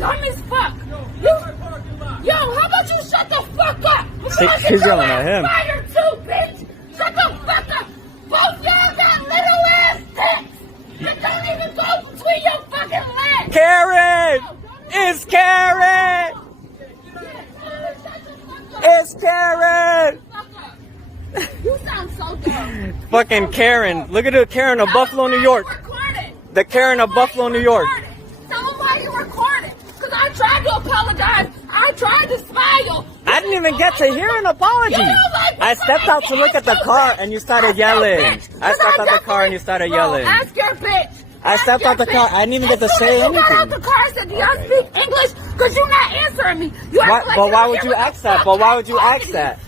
dumb as fuck. Yo, how about you shut the fuck up? She's yelling at him. Fire too, bitch. Shut the fuck up. Both y'all got little ass dicks that don't even go between your fucking legs. Karen! It's Karen! It's Karen! You sound so dumb. Fucking Karen. Look at the Karen of Buffalo, New York. The Karen of Buffalo, New York. Tell them why you recorded. Because I tried to apologize. I tried to smile. I didn't even get to hear an apology. I stepped out to look at the car and you started yelling. I stepped out the car and you started yelling. Ask your bitch. I stepped out the car. I didn't even get to say anything. You got out the car and said, do y'all speak English? Because you're not answering me. But why would you ask that? But why would you ask that?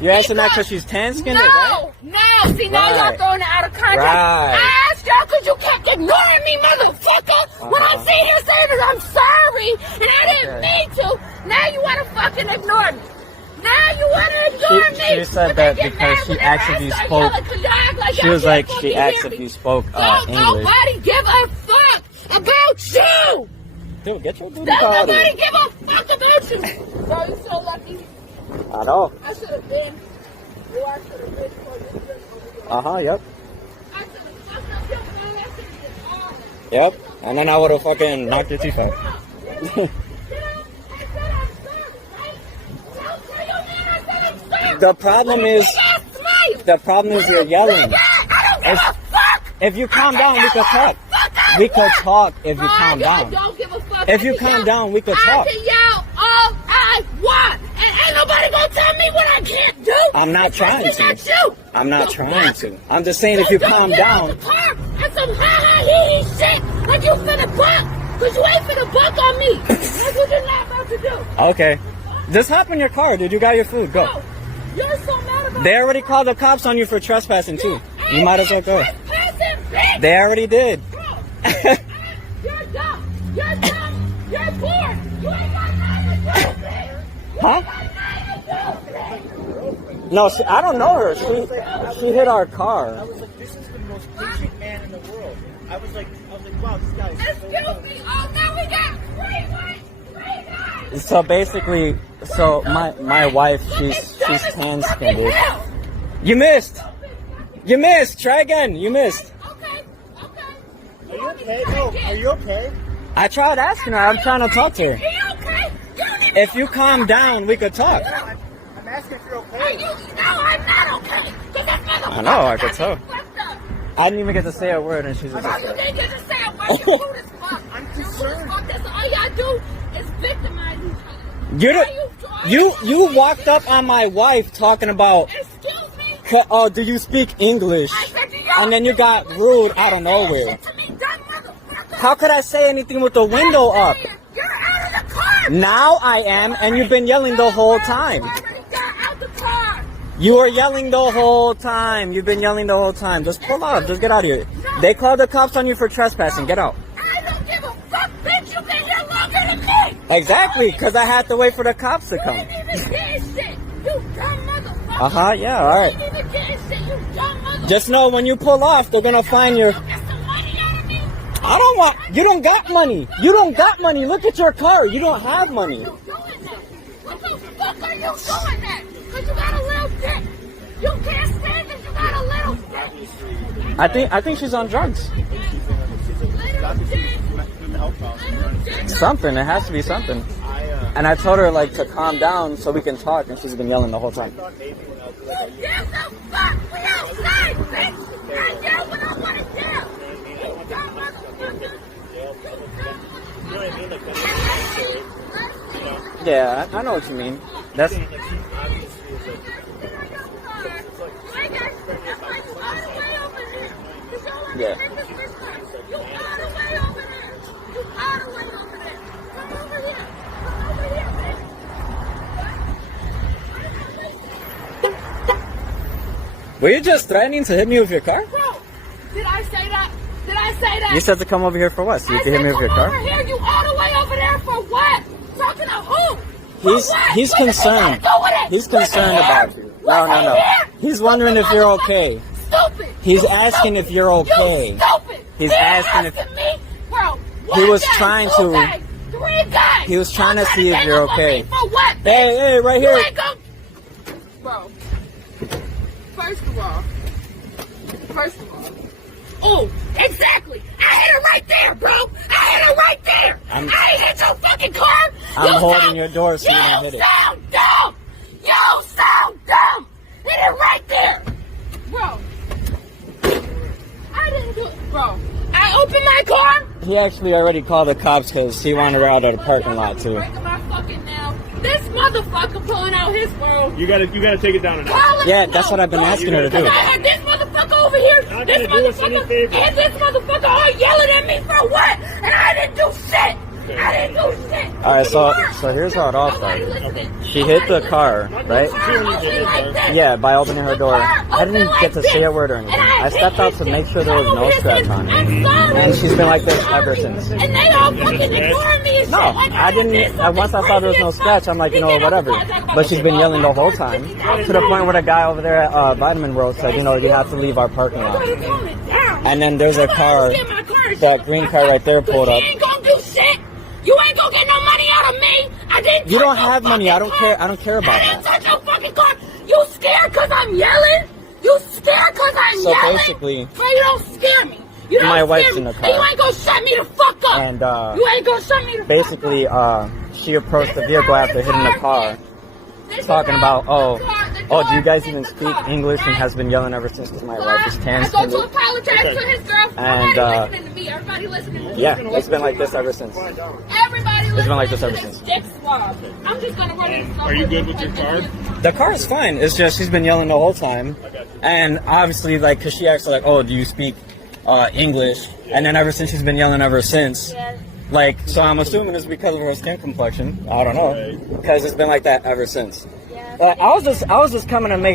You're asking that because she's tan-skinned, right? No. See, now y'all throwing it out of context. Right. I asked y'all because you kept ignoring me, motherfucker. When I'm sitting here saying that I'm sorry and I didn't mean to, now you want to fucking ignore me. Now you want to ignore me. She said that because she asked if you spoke. She was like, she asked if you spoke English. Nobody give a fuck about you. Dude, get your booty call. Nobody give a fuck about you. Bro, you so lucky. I know. I should have been. Or I should have been for this. Yep. I should have fucked up your phone. I should have did all that. Yep. And then I would have fucking knocked your teeth out. The problem is you're yelling. If you calm down, we could talk. We could talk if you calm down. If you calm down, we could talk. I can yell all I want, and ain't nobody gonna tell me what I can't do. I'm not trying to. I'm not trying to. I'm just saying if you calm down. And some ha-ha-hee-hee shit like you finna buck, because you ain't finna buck on me. That's what you're not about to do. Okay. Just hop in your car, dude. You got your food. Go. No, you're so mad about They already called the cops on you for trespassing, too. You might as well go. They already did. Bro, you're dumb. You're dumb. You're bored. You ain't got nothing to do, man. Huh? No, I don't know her. She hit our car. I was like, this is the most patient man in the world. I was like, wow, this guy is so Excuse me. Oh, now we got three guys. So basically, my wife, she's tan-skinned. You missed. You missed. Try again. You missed. Okay. Are you okay? No, are you okay? I tried asking her. I'm trying to talk to her. Are you okay? If you calm down, we could talk. I'm asking if you're okay. No, I'm not okay. I know, I could tell. I didn't even get to say a word, and she's just You didn't get to say a word. You're rude as fuck. I'm concerned. That's all y'all do is victimize each other. You walked up on my wife talking about, Excuse me? oh, do you speak English? And then you got rude out of nowhere. How could I say anything with the window up? You're out of the car. Now I am, and you've been yelling the whole time. You already got out the car. You were yelling the whole time. You've been yelling the whole time. Just pull up. Just get out of here. They called the cops on you for trespassing. Get out. I don't give a fuck, bitch. You been here longer than me. Exactly, because I had to wait for the cops to come. You didn't even get shit. You dumb motherfucker. Yeah, all right. You didn't even get shit. You dumb motherfucker. Just know when you pull off, they're going to find your... Get some money out of me. I don't want... You don't got money. You don't got money. Look at your car. You don't have money. You doing that? What the fuck are you doing that? Because you got a little dick. You can't stand it. You got a little dick. I think she's on drugs. Little dick. Something. It has to be something. And I told her, like, to calm down so we can talk, and she's been yelling the whole time. Who gives a fuck? We outside, bitch. I yell when I want to yell. You dumb motherfucker. Yeah, I know what you mean. That's... Yeah. Were you just threatening to hit me with your car? Bro, did I say that? Did I say that? You said to come over here for what? So you can hit me with your car? Over here, you all the way over there for what? Talking to who? He's concerned. He's concerned about you. No. He's wondering if you're okay. Stupid. He's asking if you're okay. You stupid. He's asking if... Me? Bro, He was trying to... angry guy. He was trying to see if you're okay. For what? Hey, right here. You ain't go. Bro. First of all. Oh, exactly. I hit it right there, bro. I hit it right there. I ain't hit your fucking car. I'm holding your door so you don't hit it. You sound dumb. You sound dumb. Hit it right there. Bro. I didn't do it. Bro. I opened my car. He actually already called the cops because he wanted her out of the parking lot too. This motherfucker pulling out his phone. You gotta take it down a notch. Yeah, that's what I've been asking her to do. This motherfucker over here, this motherfucker all yelling at me for what? And I didn't do shit. Alright, so here's how it all started. She hit the car, right? Yeah, by opening her door. I didn't get to say a word or anything. I stepped out to make sure there was no scratch on it. And she's been like this ever since. And they all fucking ignoring me and shit. No, I didn't. Once I saw there was no scratch, I'm like, you know, whatever. But she's been yelling the whole time. To the point where the guy over there at Vitamin World said, you know, you have to leave our parking lot. And then there's a car, that green car right there pulled up. You ain't gonna do shit. You ain't gonna get no money out of me. I didn't. You don't have money. I don't care. I don't care about that. I didn't that. touch your fucking car. You scared because I'm yelling? You scared because I'm yelling? So basically, bro, you don't scare me. You don't my wife's scare in me. the car. And you ain't gonna shut me the fuck up. And you ain't gonna shut me the basically, fuck up. she approached the vehicle after hitting the car, talking about, do you guys even speak English? And has been yelling ever since because my wife is tan. I go to apologize to his girlfriend. And listening to me. Everybody listening to me. Yeah, it's been like this ever since. Everybody It's been like this ever since. Dick swab. I'm just gonna run it. Are you good with your car? The car is fine. It's just she's been yelling the whole time, and obviously, like, cause she asked like, "Oh, do you speak English?" And then ever since she's been yelling ever since. Yeah. Like, so I'm assuming it's because of her skin complexion. I don't know, because it's been like that ever since. Yeah. I was just coming to make